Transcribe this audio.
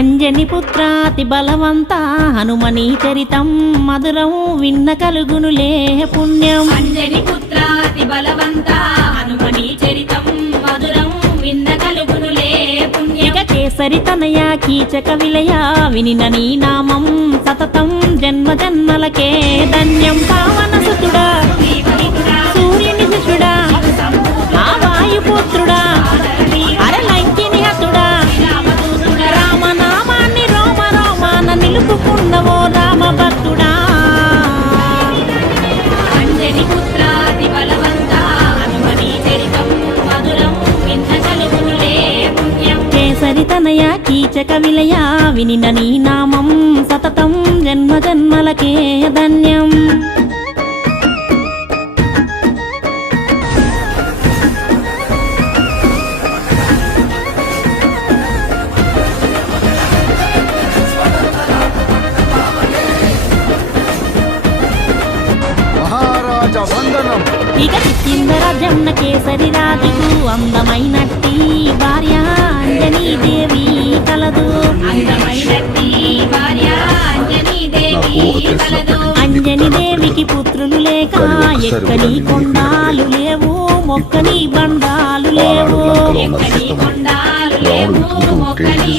అంజని పుత్రాతి బలవంత హనుమని చరితం మధురం విన్న కలుగునులే పుణ్యం. అంజని పుత్రాతి బలవంత హనుమని చరితం మధురం విన్న కలుగునులే పుణ్యం. ఇక కేసరి తనయ కీచక విలయ వినిన నీ నామం సతతం జన్మ జన్మలకే ధన్యం. పావన సుతుడా సూర్యుని శిశుడా ఆ వాయుపుత్రుడా అరలంకిని హతుడా రామనామాన్ని రోమ రోమాన నిలుపుకున్నవో రామ భక్తుడా. అంజని పుత్రాతి బలవంత హనుమని చరితం మధురం విన్న కలుగునులే పుణ్యం. కేసరి తనయ కీచక విలయ వినిన నీ నామం సతతం జన్మ జన్మలకే ధన్యం. మహారాజా వందనం. ఇక చిక్కింద రాజ్యంన కేసరి రాజుకు అందమైనట్టి భార్య అంజనీ దేవి కలదు. అందమైనట్టి భార్య అంజనీ దేవి కలదు. అంజని దేవికి పుత్రులు లేక ఎక్కని కొండాలు లేవు మొక్కని బండాలు లేవు. ఎక్కడి కొండాలు లేవు మొక్కని